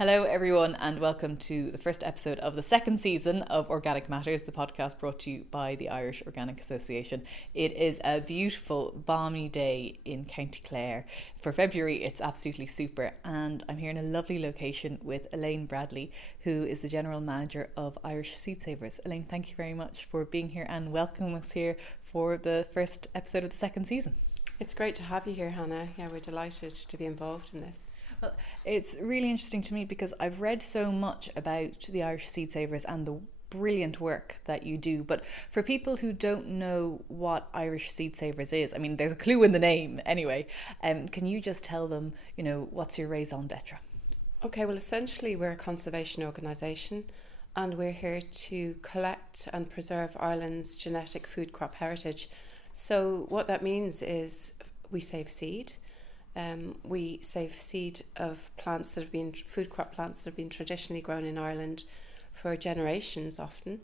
Hello, everyone, and welcome to the first episode of the second season of Organic Matters, the podcast brought to you by the Irish Organic Association. It is a beautiful, balmy day in County Clare. For February, it's absolutely super, and I'm here in a lovely location with Elaine Bradley, who is the General Manager of Irish Seed Savers. Elaine, thank you very much for being here and welcoming us here for the first episode of the second season. It's great to have you here, Hannah. Yeah, we're delighted to be involved in this. Well, it's really interesting to me because I've read so much about the Irish Seed Savers and the brilliant work that you do. But for people who don't know what Irish Seed Savers is, I mean, there's a clue in the name anyway. Can you just tell them, what's your raison d'etre? Okay, well, essentially we're a conservation organisation and we're here to collect and preserve Ireland's genetic food crop heritage. So what that means is we save seed. We save seed of plants that have been food crop plants that have been traditionally grown in Ireland for generations often,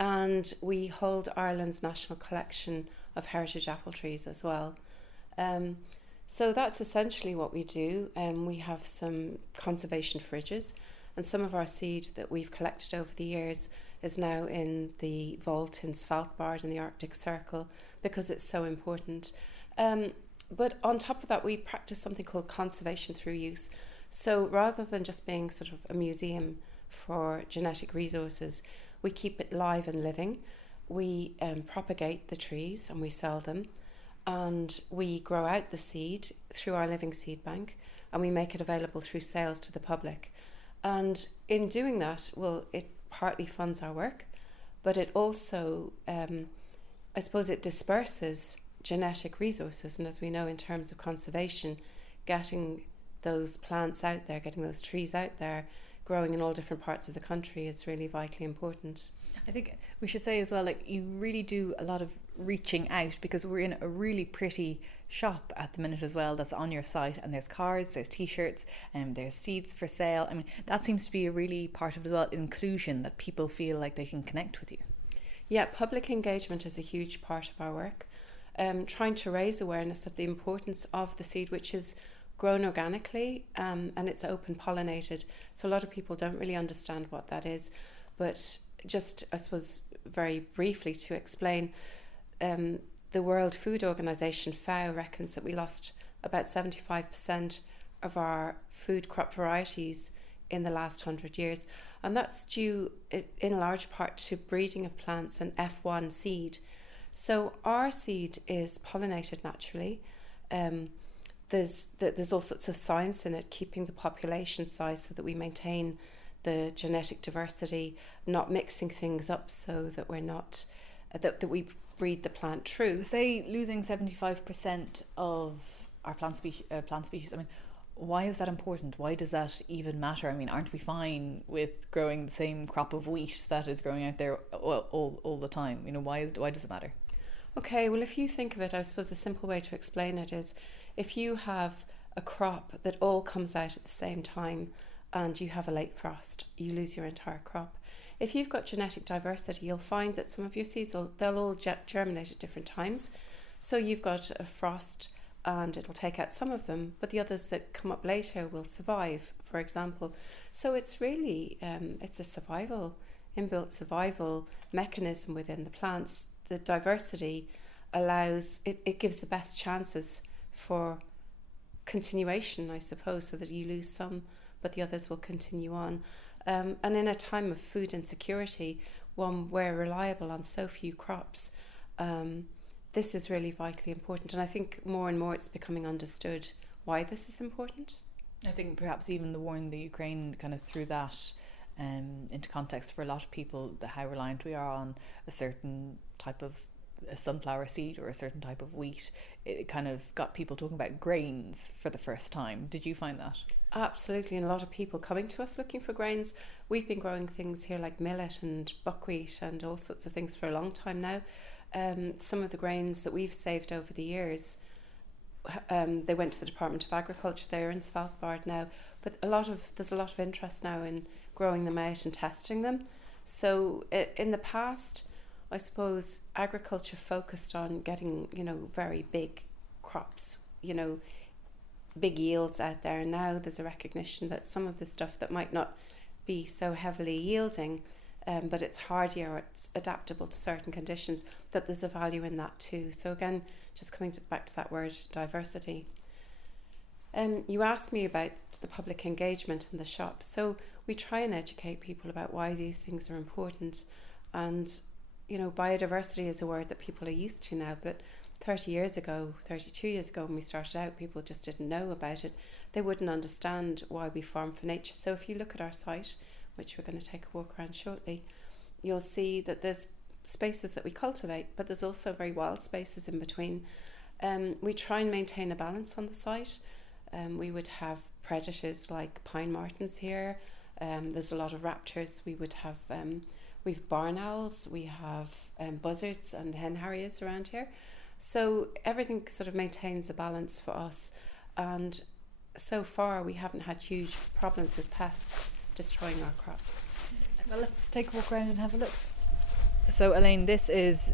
and we hold Ireland's national collection of heritage apple trees as well. So that's essentially what we do. We have some conservation fridges, and some of our seed that we've collected over the years is now in the vault in Svalbard in the Arctic Circle because it's so important. But on top of that, we practice something called conservation through use. So rather than just being sort of a museum for genetic resources, we keep it live and living. We propagate the trees and we sell them. And we grow out the seed through our living seed bank and we make it available through sales to the public. And in doing that, well, it partly funds our work, but it also, I suppose it disperses genetic resources, and as we know in terms of conservation, getting those plants out there, getting those trees out there, growing in all different parts of the country, it's really vitally important. I think we should say as well, you really do a lot of reaching out because we're in a really pretty shop at the minute as well that's on your site, and there's cards, there's t-shirts, and there's seeds for sale. I mean, that seems to be a really part of it as well, inclusion, that people feel like they can connect with you. Yeah, public engagement is a huge part of our work. Trying to raise awareness of the importance of the seed, which is grown organically and it's open pollinated. So a lot of people don't really understand what that is. But just, I suppose, very briefly to explain, the World Food Organization, FAO, reckons that we lost about 75% of our food crop varieties in the last 100 years. And that's due in large part to breeding of plants and F1 seed. So our seed is pollinated naturally. There's all sorts of science in it, keeping the population size so that we maintain the genetic diversity, not mixing things up so that we're not, that we breed the plant true. Say losing 75% of our plant species, I mean, why is that important? Why does that even matter? I mean, aren't we fine with growing the same crop of wheat that is growing out there all the time? Why does it matter? Okay, well, if you think of it, I suppose a simple way to explain it is if you have a crop that all comes out at the same time and you have a late frost, you lose your entire crop. If you've got genetic diversity, you'll find that some of your seeds, they'll all germinate at different times. So you've got a frost and it'll take out some of them, but the others that come up later will survive, for example. So it's really, it's a inbuilt survival mechanism within the plants. The diversity allows, it gives the best chances for continuation, I suppose, so that you lose some, but the others will continue on. And in a time of food insecurity, one where reliable on so few crops, this is really vitally important. And I think more and more it's becoming understood why this is important. I think perhaps even the war in the Ukraine kind of threw that into context for a lot of people, how reliant we are on a certain type of a sunflower seed or a certain type of wheat. It kind of got people talking about grains for the first time. Did you find that? Absolutely, and a lot of people coming to us looking for grains. We've been growing things here like millet and buckwheat and all sorts of things for a long time now. Some of the grains that we've saved over the years, they went to the Department of Agriculture. They're in Svalbard now, but there's a lot of interest now in growing them out and testing them. So in the past, I suppose agriculture focused on getting, very big crops, big yields out there. And now there's a recognition that some of the stuff that might not be so heavily yielding, but it's hardier, or it's adaptable to certain conditions, that there's a value in that too. So again, just coming back to that word diversity. You asked me about the public engagement in the shop. So we try and educate people about why these things are important. And, you know, biodiversity is a word that people are used to now, but 32 years ago, when we started out, people just didn't know about it. They wouldn't understand why we farm for nature. So if you look at our site, which we're going to take a walk around shortly, you'll see that there's spaces that we cultivate, but there's also very wild spaces in between. We try and maintain a balance on the site. We would have predators like pine martens here. There's a lot of raptors. We've barn owls. We have buzzards and hen harriers around here. So everything sort of maintains a balance for us. And so far we haven't had huge problems with pests destroying our crops. Well, let's take a walk around and have a look. So Elaine, this is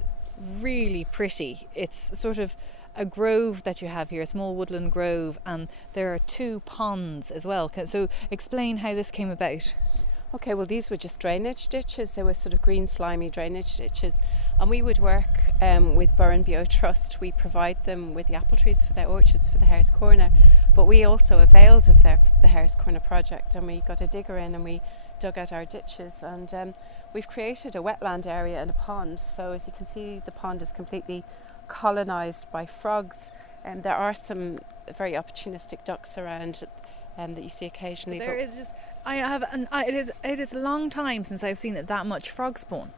really pretty. It's sort of a grove that you have here, a small woodland grove, and there are 2 ponds as well. So explain how this came about. Okay, well, these were just drainage ditches. They were sort of green, slimy drainage ditches. And we would work with Burren Bio Trust. We provide them with the apple trees for their orchards for the Hare's Corner. But we also availed of the Hare's Corner project, and we got a digger in and we dug out our ditches. And we've created a wetland area and a pond. So as you can see, the pond is completely colonised by frogs. And there are some very opportunistic ducks around that you see occasionally. There is just... it is a long time since I've seen that much frog spawn.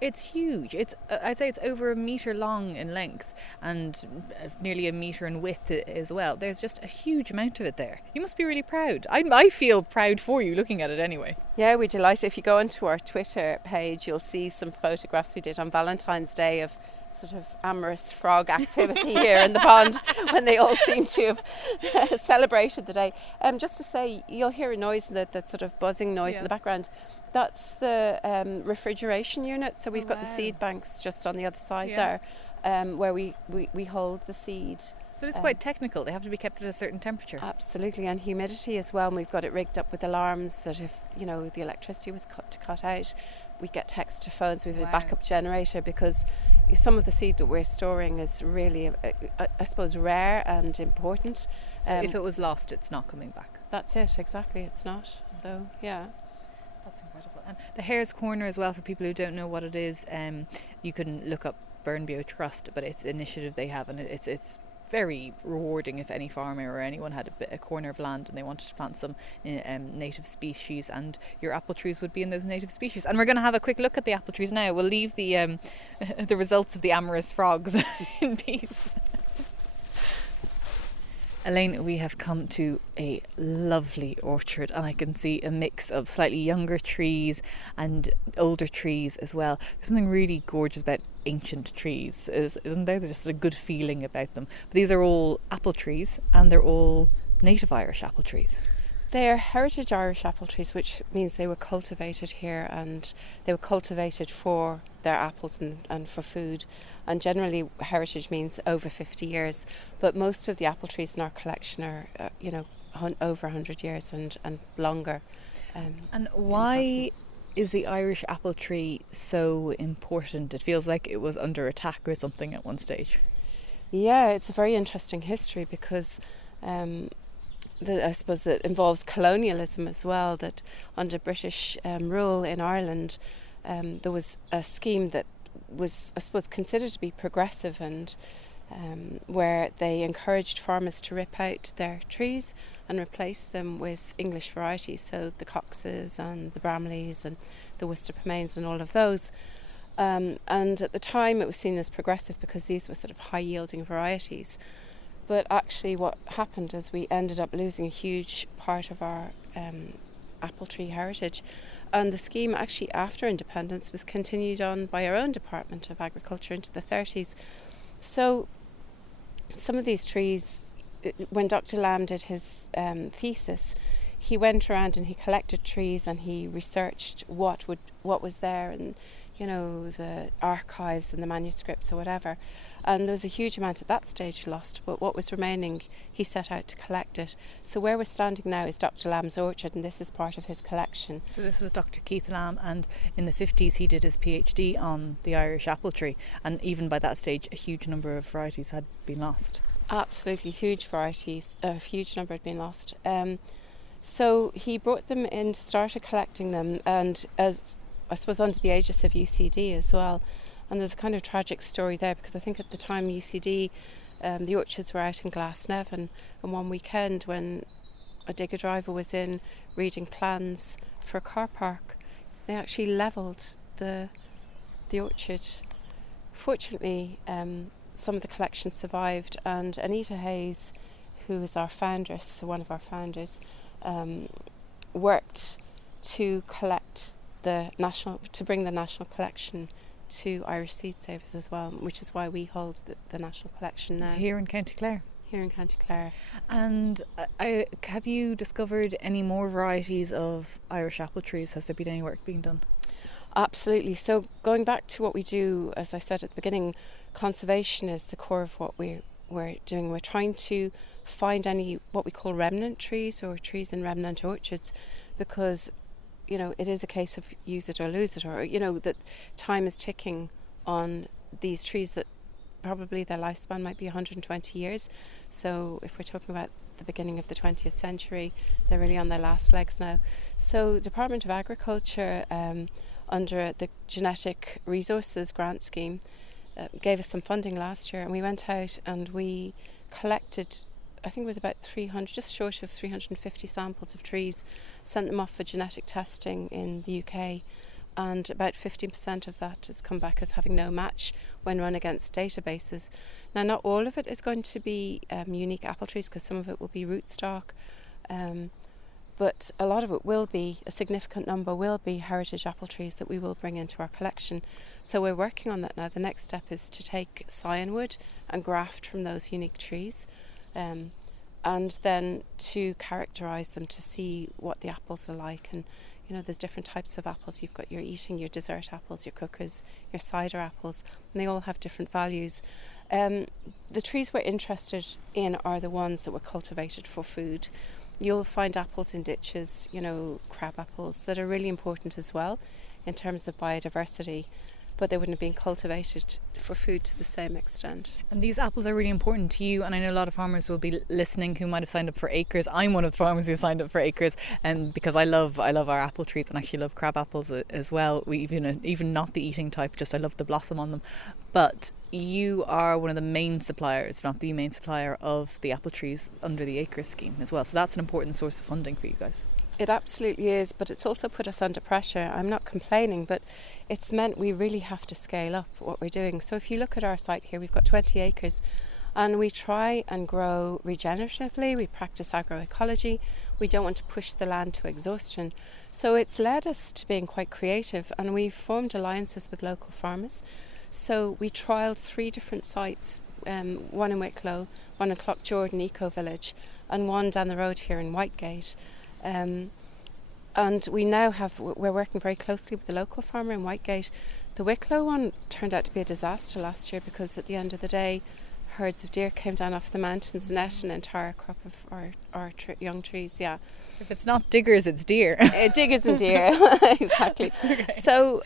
It's huge. I'd say it's over 1 metre long in length and nearly 1 metre in width as well. There's just a huge amount of it there. You must be really proud. I feel proud for you looking at it anyway. Yeah, we're delighted. If you go onto our Twitter page, you'll see some photographs we did on Valentine's Day of sort of amorous frog activity here in the pond when they all seem to have celebrated the day. Just to say, you'll hear a noise, that sort of buzzing noise in the background. That's the refrigeration unit. So we've got the seed banks just on the other side there, where we hold the seed. So it's quite technical. They have to be kept at a certain temperature. Absolutely, and humidity as well. And we've got it rigged up with alarms that if the electricity was cut out, we get text to phones. We have a backup generator, because some of the seed that we're storing is really, I suppose, rare and important. So if it was lost, it's not coming back. That's it, exactly. It's not. So, yeah. That's incredible. And the Hare's Corner as well, for people who don't know what it is, you can look up Burren Bio Trust, but it's an initiative they have, and it's very rewarding if any farmer or anyone had a corner of land and they wanted to plant some native species, and your apple trees would be in those native species. And we're going to have a quick look at the apple trees now. We'll leave the the results of the amorous frogs in peace. Elaine, we have come to a lovely orchard, and I can see a mix of slightly younger trees and older trees as well. There's something really gorgeous about ancient trees, isn't there? There's just a good feeling about them. But these are all apple trees, and they're all native Irish apple trees. They are heritage Irish apple trees, which means they were cultivated here, and they were cultivated for their apples and for food. And generally, heritage means over 50 years. But most of the apple trees in our collection are, over 100 years and longer. And why is the Irish apple tree so important? It feels like it was under attack or something at one stage. Yeah, it's a very interesting history, because I suppose that involves colonialism as well, that under British rule in Ireland, there was a scheme that was, I suppose, considered to be progressive, and where they encouraged farmers to rip out their trees and replace them with English varieties, so the Coxes and the Bramleys and the Worcester Pomaines and all of those. And at the time it was seen as progressive because these were sort of high-yielding varieties. But actually what happened is we ended up losing a huge part of our apple tree heritage. And the scheme actually after independence was continued on by our own Department of Agriculture into the 30s. So some of these trees, when Dr. Lamb did his thesis, he went around and he collected trees and he researched what was there, and the archives and the manuscripts or whatever. And there was a huge amount at that stage lost, but what was remaining, he set out to collect it. So where we're standing now is Dr. Lamb's orchard, and this is part of his collection. So this was Dr. Keith Lamb, and in the 50s he did his PhD on the Irish apple tree, and even by that stage a huge number of varieties had been lost. Absolutely, huge varieties, a huge number had been lost. So he brought them in, started collecting them, and as I suppose under the aegis of UCD as well. And there's a kind of tragic story there, because I think at the time UCD, the orchards were out in Glasnevin, and one weekend when a digger driver was in reading plans for a car park, they actually levelled the orchard. Fortunately, some of the collection survived, and Anita Hayes, who is our foundress, one of our founders, worked to bring the national collection to Irish Seed Savers as well, which is why we hold the national collection now. Here in County Clare? Here in County Clare. And have you discovered any more varieties of Irish apple trees? Has there been any work being done? Absolutely. So going back to what we do, as I said at the beginning, conservation is the core of what we're doing. We're trying to find any what we call remnant trees, or trees in remnant orchards, because it is a case of use it or lose it, or, that time is ticking on these trees that probably their lifespan might be 120 years. So if we're talking about the beginning of the 20th century, they're really on their last legs now. So Department of Agriculture, under the Genetic Resources Grant Scheme, gave us some funding last year, and we went out and we collected, I think it was about 300, just short of 350 samples of trees, sent them off for genetic testing in the UK, and about 15% of that has come back as having no match when run against databases. Now, not all of it is going to be unique apple trees, because some of it will be rootstock, but a lot of it will be, a significant number will be heritage apple trees that we will bring into our collection. So we're working on that now. The next step is to take scionwood and graft from those unique trees, and then to characterise them to see what the apples are like. And there's different types of apples. You've got your dessert apples, your cookers, your cider apples, and they all have different values. The trees we're interested in are the ones that were cultivated for food. You'll find apples in ditches, crab apples, that are really important as well in terms of biodiversity, but they wouldn't have been cultivated for food to the same extent. And these apples are really important to you, and I know a lot of farmers will be listening who might have signed up for Acres. I'm one of the farmers who signed up for Acres, because I love our apple trees, and actually love crab apples as well. We even not the eating type, just I love the blossom on them. But you are one of the main suppliers, if not the main supplier, of the apple trees under the Acres scheme as well. So that's an important source of funding for you guys. It absolutely is, but it's also put us under pressure. I'm not complaining, but it's meant we really have to scale up what we're doing. So if you look at our site here, we've got 20 acres, and we try and grow regeneratively. We practice agroecology. We don't want to push the land to exhaustion. So it's led us to being quite creative, and we've formed alliances with local farmers. So we trialled 3 different sites, one in Wicklow, one in Clough-Jordan Eco Village, and one down the road here in Whitegate. And we now we're working very closely with the local farmer in Whitegate. The Wicklow one turned out to be a disaster last year, because at the end of the day, herds of deer came down off the mountains and ate an entire crop of our young trees. Yeah. If it's not diggers, it's deer. Diggers and deer, exactly. Okay. So,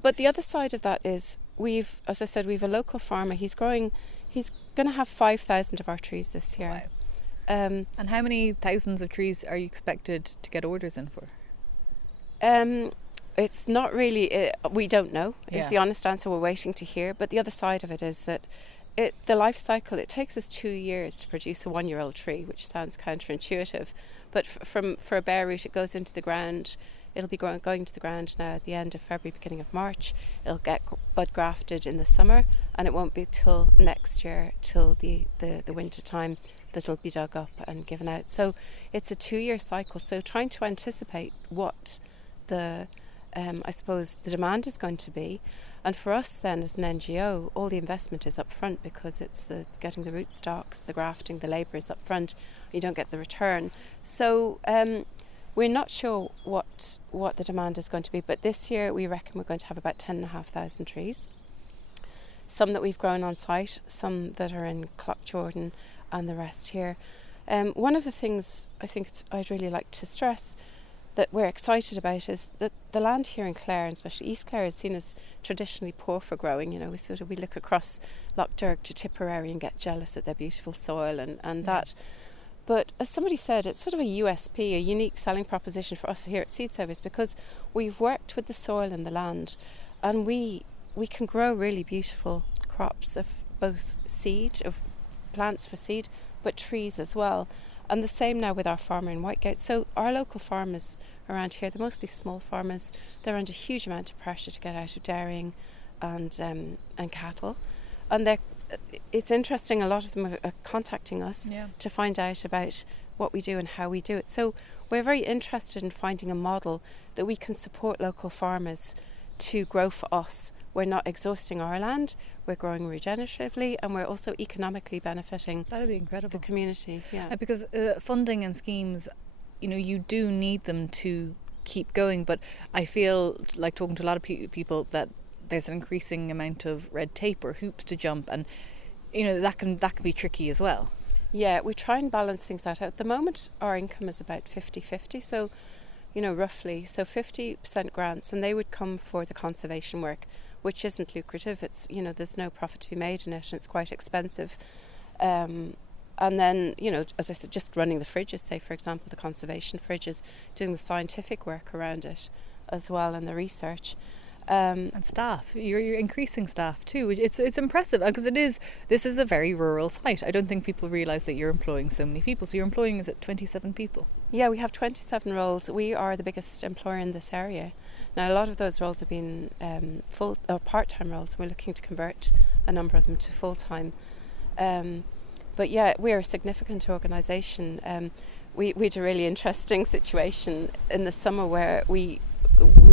but the other side of that is as I said, we've a local farmer. He's going to have 5,000 of our trees this year. Wow. And how many thousands of trees are you expected to get orders in for? It's not really, we don't know, is Yeah. the honest answer. We're waiting to hear. But the other side of it is that the life cycle, it takes us 2 years to produce a 1-year-old tree, which sounds counterintuitive. But for a bare root, it goes into the ground. It'll be going to the ground now at the end of February, beginning of March. It'll get bud grafted in the summer, and it won't be till next year, till the winter time, that it'll be dug up and given out. So it's a 2-year cycle. So trying to anticipate what the demand is going to be. And for us then as an NGO, all the investment is up front, because it's getting the rootstocks, the grafting, the labour is up front. You don't get the return. So We're not sure what the demand is going to be, but this year we reckon we're going to have about 10,500 trees. Some that we've grown on site, some that are in Clough-Jordan, and the rest here. One of the things I'd really like to stress that we're excited about is that the land here in Clare, and especially East Clare, is seen as traditionally poor for growing. You know, we look across Lough Derg to Tipperary and get jealous at their beautiful soil and that. But as somebody said, it's sort of a USP, a unique selling proposition for us here at Seed Savers, because we've worked with the soil and the land, and we can grow really beautiful crops of both seed, of plants for seed, but trees as well. And the same now with our farmer in Whitegate. So our local farmers around here, they're mostly small farmers. They're under a huge amount of pressure to get out of dairying and cattle. And it's interesting, a lot of them are contacting us to find out about what we do and how we do it. So we're very interested in finding a model that we can support local farmers to grow for us. We're not exhausting our land, we're growing regeneratively, and we're also economically benefiting That would be incredible. the community. Yeah. Because funding and schemes, you know, you do need them to keep going, but I feel like talking to a lot of people that there's an increasing amount of red tape or hoops to jump, and you know that can be tricky as well. Yeah, we try and balance things out. At the moment, our income is about 50-50, so roughly, so 50% grants, and they would come for the conservation work, which isn't lucrative. It's there's no profit to be made in it, and it's quite expensive. And then as I said, just running the fridges, say for example the conservation fridges, doing the scientific work around it as well, and the research. And staff, you're increasing staff too. It's impressive because this is a very rural site. I don't think people realise that you're employing so many people. So you're employing, is it 27 people? Yeah, we have 27 roles. We are the biggest employer in this area. Now a lot of those roles have been full or part-time roles. We're looking to convert a number of them to full-time. But yeah, we're a significant organisation. We had a really interesting situation in the summer where we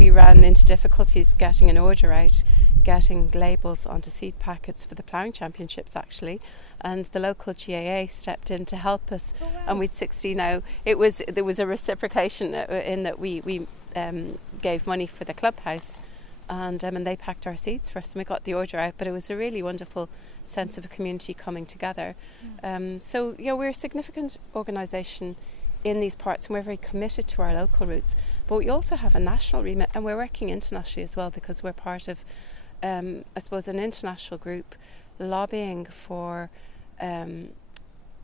ran into difficulties getting an order out, getting labels onto seed packets for the ploughing championships actually, and the local GAA stepped in to help us. Oh, wow. And we'd 60 now. There was a reciprocation in that we gave money for the clubhouse, and they packed our seeds for us, and we got the order out. But it was a really wonderful sense of a community coming together. So yeah, we're a significant organisation in these parts, and we're very committed to our local roots, but we also have a national remit, and we're working internationally as well, because we're part of I suppose an international group lobbying for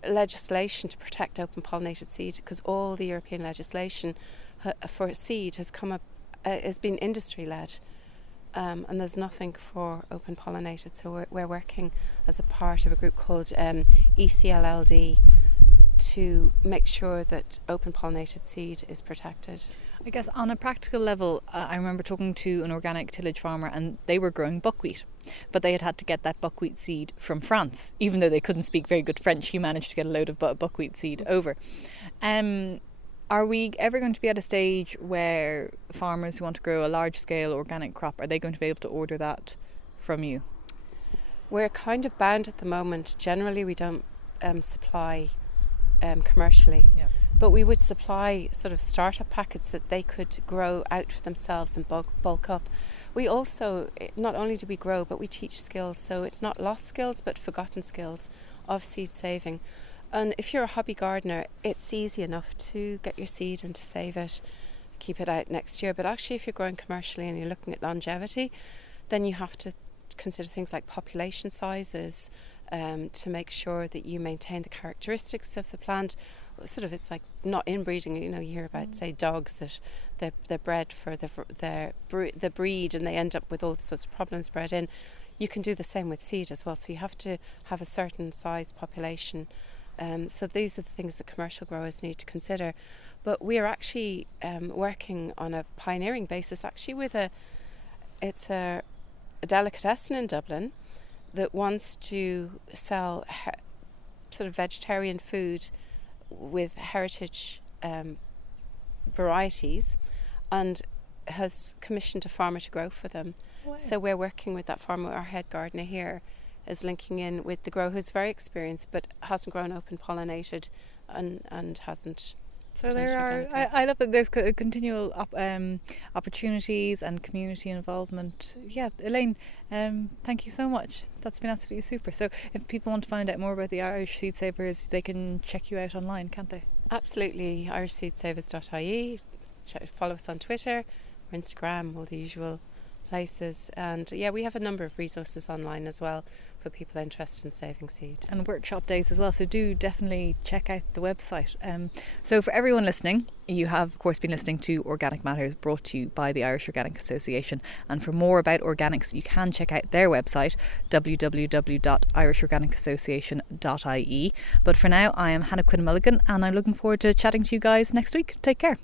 legislation to protect open pollinated seed, because all the European legislation for seed has been industry led, and there's nothing for open pollinated. So we're working as a part of a group called ECLLD to make sure that open pollinated seed is protected. I guess on a practical level, I remember talking to an organic tillage farmer, and they were growing buckwheat, but they had to get that buckwheat seed from France. Even though they couldn't speak very good French, he managed to get a load of buckwheat seed over. Are we ever going to be at a stage where farmers who want to grow a large scale organic crop, are they going to be able to order that from you? We're kind of bound at the moment. Generally we don't supply commercially, but we would supply sort of startup packets that they could grow out for themselves and bulk up. We also, not only do we grow, but we teach skills, so it's not lost skills but forgotten skills of seed saving. And if you're a hobby gardener, it's easy enough to get your seed and to save it, keep it out next year. But actually if you're growing commercially and you're looking at longevity, then you have to consider things like population sizes, to make sure that you maintain the characteristics of the plant. It's like not inbreeding. You hear about say dogs that they're bred for the breed, and they end up with all sorts of problems bred in. You can do the same with seed as well. So you have to have a certain size population. So these are the things that commercial growers need to consider. But we are actually working on a pioneering basis actually with a delicatessen in Dublin that wants to sell sort of vegetarian food with heritage varieties, and has commissioned a farmer to grow for them. Wow. So we're working with that farmer. Our head gardener here is linking in with the grower who's very experienced but hasn't grown open pollinated and hasn't So there are, I love that there's continual opportunities and community involvement. Yeah, Elaine, thank you so much. That's been absolutely super. So if people want to find out more about the Irish Seed Savers, they can check you out online, can't they? Absolutely, irishseedsavers.ie. Follow us on Twitter or Instagram, all the usual places. And yeah, we have a number of resources online as well for people interested in saving seed. And workshop days as well, so do definitely check out the website. So for everyone listening, you have of course been listening to Organic Matters, brought to you by the Irish Organic Association, and for more about organics you can check out their website, www.irishodganicassociation.ie. But for now, I am Hannah Quinn-Mulligan and I'm looking forward to chatting to you guys next week. Take care.